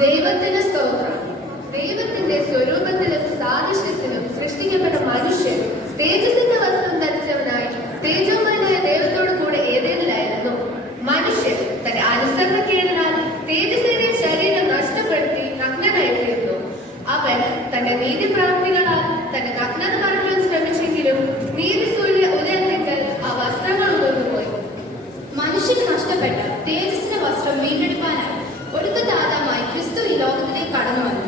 ദൈവത്തിന് സ്തോത്രം. ദൈവത്തിന്റെ സ്വരൂപത്തിലും സാദൃശ്യത്തിലും സൃഷ്ടിക്കപ്പെട്ട മനുഷ്യൻ തേജസ്സിന്റെ വസ്ത്രം ധരിച്ചവനായി തേജോമയനായ ദൈവത്തോടു കൂടെ ഏതേനിലായിരുന്നു. മനുഷ്യൻ തന്റെ അനുസരണക്കേടിനാൽ തേജസ്സിന്റെ ശരീരം നഷ്ടപ്പെടുത്തി നഗ്നനായി തീർന്നു. അവൻ തന്റെ നീതിപ്രവൃത്തികളാൽ തന്റെ നഗ്നത മറയ്ക്കാൻ ശ്രമിച്ചെങ്കിലും നീതിസൂര്യ ഉദയത്തിങ്കൽ ആ വസ്ത്രങ്ങൾ ഉയർന്നുപോയി. മനുഷ്യന് നഷ്ടപ്പെട്ട തേജസ്സിന്റെ വസ്ത്രം വീണ്ടെടുക്കാനായി ഒടുക്കത്തെ ആദാമായി ക്രിസ്തു ഈ ലോകത്തിലേക്ക് കടന്നു വന്നു.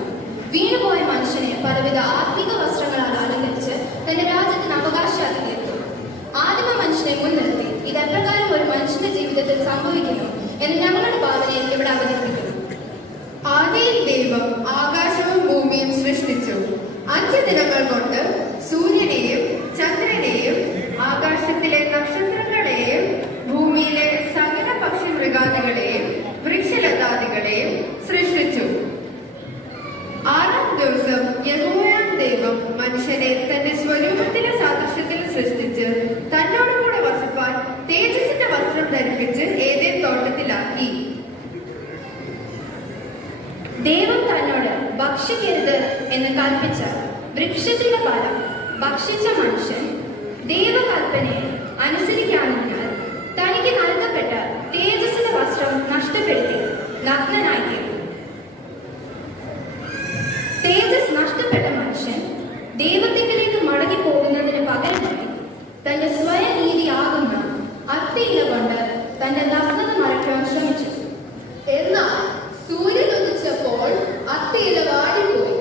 വീണുപോയ മനുഷ്യനെ പലവിധ ആത്മീക വസ്ത്രങ്ങളാൽ അലങ്കരിച്ച് തന്റെ രാജ്യത്തിന് അവകാശമാക്കി തീർത്തു. ആദിമ മനുഷ്യനെ മുൻനിർത്തി ഇത് എപ്രകാരം ഒരു മനുഷ്യന്റെ ജീവിതത്തിൽ സംഭവിക്കുന്നു എന്ന് ഞങ്ങളുടെ ഭാവനയിൽ ഇവിടെ അവതരിപ്പിക്കുന്നു. ആദിയിൽ ദൈവം ആകാശവും ഭൂമിയും സൃഷ്ടിച്ചു. 5 ദിനങ്ങൾ കൊണ്ട് സൂര്യനെയും ചന്ദ്രനെയും ആകാശത്തിലെ നക്ഷത്രങ്ങളെയും ഭൂമിയിലെ സകല പക്ഷി മൃഗാദികളെയും വൃക്ഷലതാദികളെയും സൃഷ്ടിച്ചു. 6-ാം ദിവസം യഹോവയാം ദൈവം മനുഷ്യനെ തന്റെ സ്വരൂപത്തിലെ സാദൃശ്യത്തിൽ സൃഷ്ടിച്ച് തന്നോടുകൂടെ വസിപ്പാൻ തേജസ്സിന്റെ വസ്ത്രം ധരിപ്പിച്ച് ഏതേൻ തോട്ടത്തിലാക്കി. ദൈവം തന്നോട് ഭക്ഷിക്കരുത് എന്ന് കൽപ്പിച്ച വൃക്ഷത്തിന്റെ ഫലം ഭക്ഷിച്ച മനുഷ്യൻ ദൈവകൽപ്പനയെ അനുസരിക്കാതിരുന്നാൽ തനിക്ക് നൽകപ്പെട്ട തേജസ്സിന്റെ വസ്ത്രം നഷ്ടപ്പെടുത്തി നഗ്നനായിത്തീർന്നു. തേജസ് നഷ്ടപ്പെട്ട മനുഷ്യൻ ദൈവത്തിലേക്ക് മടങ്ങി പോകുന്നതിന് പകരമായി തന്റെ സ്വയനീതിയാകുന്ന അത്തിയില കൊണ്ട് തന്റെ നഗ്നത മറയ്ക്കാൻ ശ്രമിച്ചു. എന്നാൽ സൂര്യൻ ഉദിച്ചപ്പോൾ അത്തിയില വാടിപ്പോയി.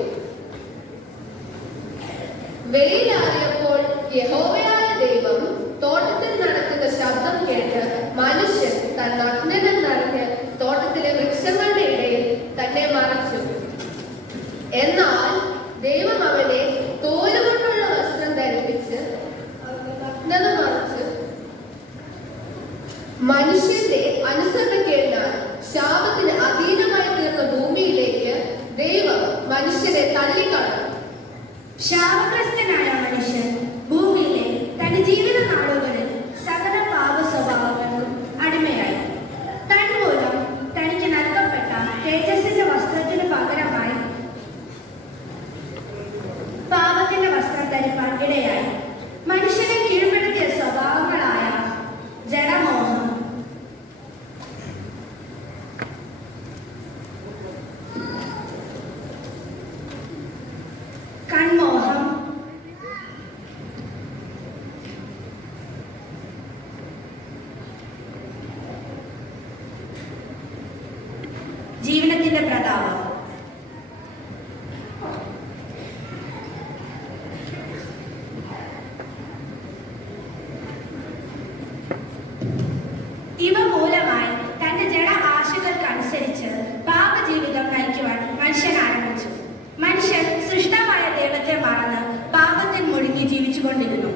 വെയിലാറിയപ്പോൾ യഹോവയായ ദൈവം തോട്ടത്തിൽ നടക്കുന്ന ശബ്ദം കേട്ട് മനുഷ്യൻ തൻ നഗ്നനം നിറഞ്ഞ് തോട്ടത്തിലെ വൃക്ഷങ്ങളുടെ ഇടയിൽ തന്നെ മറച്ചു. എന്നാൽ ദൈവം അവനെ തോലുകൊണ്ടുള്ള വസ്ത്രം ധരിപ്പിച്ച് നഗ്നത മറച്ചു. മനുഷ്യന്റെ അനുസരണക്കേടിനാൽ ശാപത്തിന് അധീനമായി തീർന്ന ഭൂമിയിലേക്ക് ദൈവം മനുഷ്യനെ തള്ളിക്കളഞ്ഞു. ശാപഗ്രസ്തനായ മനുഷ്യൻ ഭൂമിയിലെ തന്റെ ജീവിത നാളുകളിൽ സകല പാപ സ്വഭാവങ്ങൾക്കും അടിമയായി. തന്മൂലം തനിക്ക് നൽകപ്പെട്ട തേജസ്സിന്റെ വസ്ത്രത്തിന് പകരമായി പാപത്തിന്റെ വസ്ത്രം ധരിപ്പാൻ ഇടയായി. മനുഷ്യനെ കീഴ്പ്പെടുത്തിയ സ്വഭാവങ്ങളായ ജഡമോഹം, കൺമോഹം, ജീവനത്തിന്റെ പ്രതാപം, ഇവ മൂലമായി തന്റെ ജഡ ആശകൾക്കനുസരിച്ച് പാപജീവിതം നയിക്കുവാൻ മനുഷ്യൻ ആരംഭിച്ചു. മനുഷ്യൻ സൃഷ്ടാവായ ദൈവത്തെ മറന്ന് പാപത്തിൽ മുഴുകി ജീവിച്ചുകൊണ്ടിരുന്നു.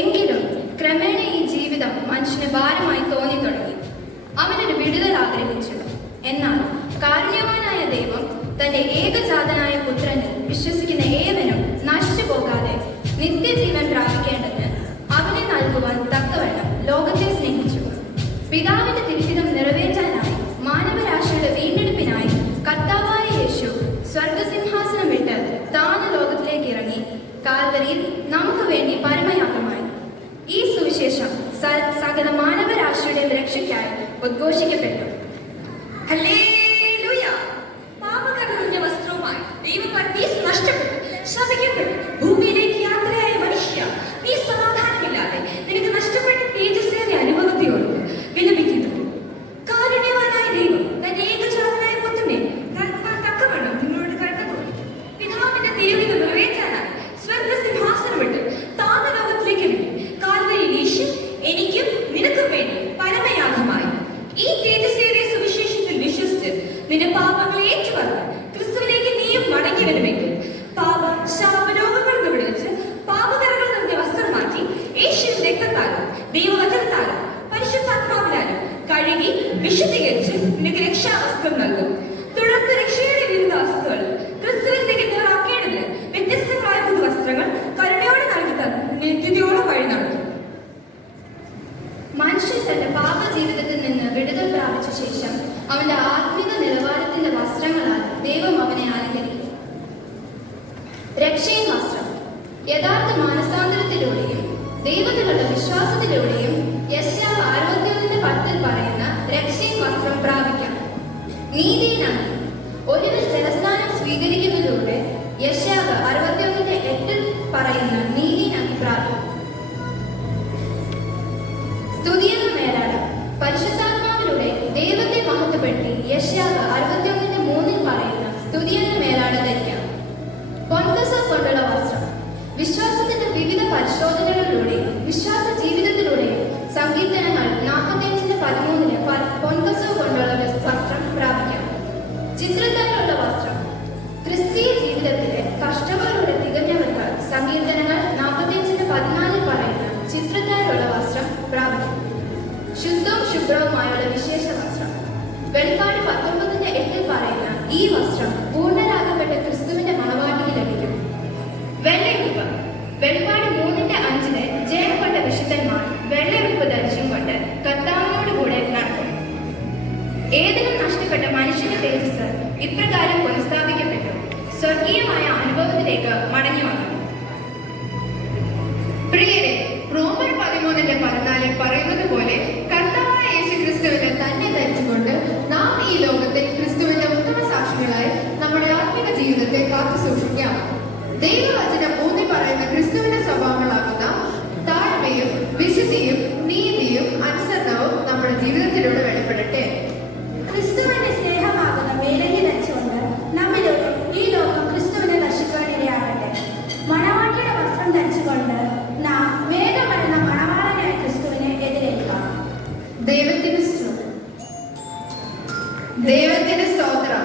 എങ്കിലും ക്രമേണ ഈ ജീവിതം മനുഷ്യന് ഭാരമായി തോന്നി തുടങ്ങി. അവനൊരു വിടുതൽ ആഗ്രഹിച്ചു. എന്നാൽ കാരുണ്യവാനായ ദൈവം തന്റെ ഏകജാതനായ പുത്രനിൽ വിശ്വസിക്കുന്ന ഏവനും നശിച്ചു പോകാതെ നിത്യജീവൻ പ്രാപിക്കേണ്ടതിന് അവനെ നൽകുവാൻ തക്കവണ്ണം ലോകത്തെ സ്നേഹിച്ചു. പിതാവിന്റെ തിരുഹിതം നിറവേറ്റാനായി മാനവരാശിയുടെ വീണ്ടെടുപ്പിനായി കർത്താവായ യേശു സ്വർഗസിംഹാസനം വിട്ട് താന ലോകത്തിലേക്ക് ഇറങ്ങി കാൽവരിയിൽ നമുക്ക് വേണ്ടി പരമയാഗമായി. ഈ സുവിശേഷം സകല മാനവരാശിയുടെ രക്ഷയ്ക്കായി ഉദ്ഘോഷിക്കപ്പെട്ടു. ഹല്ലേലൂയ! പാപകടഞ്ഞ വസ്ത്രവുമായി ദൈവപത്നീസ് നഷ്ടപ്പെട്ടു, ശപിക്കപ്പെട്ടു ഭൂമിയിലേക്ക് യാത്രയായ മനുഷ്യ, നീ സമാധാനമില്ലാതെ നിനക്ക് നഷ്ടപ്പെട്ട തേജസ്സേറിയ അനുഭവത്തെയോട് വിലപിക്കുന്നു. കാരുണ്യവാനായ ദൈവം തന്റെ ഏകജാതനായ പുത്രനെ തക്കവണ്ണം നിങ്ങളോട് കടന്നു പിതാവിന്റെ തിരുവിധം നിറവേറ്റാനായി സ്വർഗസിംഹാസനം വിട്ട് താന ലോകത്തിലേക്ക് ഇറങ്ങി കാൽവരിയിൽ യേശു എനിക്കും നിനക്കും വേണ്ടി പരമയാഗമായി. ഈ തേജസ്സേറിയ സുവിശേഷത്തിൽ വിശ്വസിച്ച് നിന്റെ പാപങ്ങളെ ഏറ്റുപറഞ്ഞ് ക്രിസ്തുവിലേക്ക് നീയും മടങ്ങി വരുമെങ്കിൽ പാപ ശാപരോഗങ്ങളിൽ നിന്ന് വിടുവിച്ച് പാപകരങ്ങളിൽ നിന്റെ വസ്ത്രം മാറ്റി യേശുവിന്റെ രക്തത്താലും ദൈവവചനത്താലും പരിശുദ്ധാത്മാവിലാലും കഴുകി വിശുദ്ധീകരിച്ച് നിനക്ക് രക്ഷാവസ്ത്രം നൽകും. തുടർന്ന് രക്ഷയുടെ വിവിധ വസ്തുക്കൾ ക്രിസ്തുവിൽ തികഞ്ഞവരാക്കേണ്ടതിന് വ്യത്യസ്തങ്ങളായ പുതുവസ്ത്രങ്ങൾ കരുണയോടെ നൽകി നിത്യതയോടെ വഴി നടത്തും. മനുഷ്യൻ തന്റെ പാപ ജീവിതത്തിൽ നിന്ന് വിടുതൽ പ്രാപിച്ച ശേഷം അവന്റെ ആത്മീക നിലവാരത്തിന്റെ വസ്ത്രങ്ങളാൽ ദൈവം അവനെ അലങ്കരിക്കും. രക്ഷയും വസ്ത്രം യഥാർത്ഥ മാനസാന്തരത്തിലൂടെയും ദൈവത്തിലുള്ള വിശ്വാസത്തിലൂടെയും യെശയ്യാവ് 61:10 പറയുന്ന രക്ഷയും വസ്ത്രം പ്രാപിക്കാം. നീതിയിനായി ഒടുവിൽ ജലസ്നാനം സ്വീകരിക്കുന്നതിലൂടെ യെശയ്യാവ് 61:8 പറയുന്ന നീതിയിനായി പ്രാപിക്കും. സ്തുതിയെന്ന മേലാടം പരിശുദ്ധാത്മാവിലൂടെ ദൈവത്തെ മഹത്വപ്പെടുത്തി യെശയ്യാവ് 61:3 പറയുന്ന സ്തുതിയെന്ന മേലാടം ധരിക്കാം. പൊൻകസവ് കൊണ്ടുള്ള വസ്ത്രം വിശ്വാസത്തിന്റെ വിവിധ പരിശോധനകളിലൂടെയും വിശ്വാസ ജീവിതത്തിലൂടെയും സങ്കീർത്തനങ്ങൾ 45:13 പൊൻകസവ് കൊണ്ടുള്ള വസ്ത്രം പ്രാപിക്കാം. ചിത്രത്താലുള്ള വസ്ത്രം ക്രിസ്തീയ ജീവിതത്തിലെ കഷ്ടങ്ങളിലൂടെ തികഞ്ഞവർക്ക് സങ്കീർത്തനങ്ങൾ 45:14 പറയുന്ന ചിത്രത്താലുള്ള വസ്ത്രം പ്രാപിക്കും. ശുദ്ധവും ശുഭ്രവുമായുള്ള വിശേഷ വസ്ത്രം വെളിപ്പാട് 19:8 പറയുന്ന ഈ വസ്ത്രം പൂർണ്ണരാകപ്പെട്ട ക്രിസ്തുവിന്റെ മണവാട്ടിക്ക് ലഭിക്കും. വെള്ളയുടുപ്പ് വെളിപ്പാട് 3:5 ജയപ്പെട്ട വിശുദ്ധന്മാർ വെള്ളയുടുപ്പ് ധരിച്ചും കൊണ്ട് കർത്താവിനോടുകൂടെ നടക്കും. ഏതിനും നഷ്ടപ്പെട്ട മനുഷ്യന്റെ തേജസ് ഇപ്രകാരം പുനഃസ്ഥാപിക്കപ്പെട്ടു സ്വർഗീയമായ അനുഭവത്തിലേക്ക് മടങ്ങി വന്നു. പ്രിയരെ, റോമർ 13:14 പറയുന്നത് പോലെ കർത്താവായ യേശു ക്രിസ്തുവിനെ തന്നെ ധരിച്ചുകൊണ്ട് നാം ഈ ലോകത്തിൽ ക്രിസ്തുവിന്റെ ഉത്തമ സാക്ഷികളായി നമ്മുടെ ആത്മിക ജീവിതത്തെ കാത്തു സൂക്ഷിക്കാം. ദൈവവചനം ഊന്നി പറയുന്ന ക്രിസ്തുവിന്റെ സ്വഭാവങ്ങളാകുന്ന താഴ്മയും വിശുദ്ധിയും നീതിയും അനുസരണവും നമ്മുടെ ജീവിതത്തിലൂടെ വെളിപ്പെടട്ടെ. ക്രിസ്തുവിന്റെ സ്നേഹമാകുന്ന മേലങ്കി ധരിച്ചുകൊണ്ട് നമ്മിലൂടെ ഈ ലോകം ക്രിസ്തുവിനെ ദർശിക്കാനിടയാകട്ടെ. മണവാട്ടിയുടെ വസ്ത്രം ധരിച്ചുകൊണ്ട് നാം വേഗം വരുന്ന മണവാളനായ ക്രിസ്തുവിനെ എതിരേൽക്കാം. ദൈവത്തിന് സ്തോത്രം.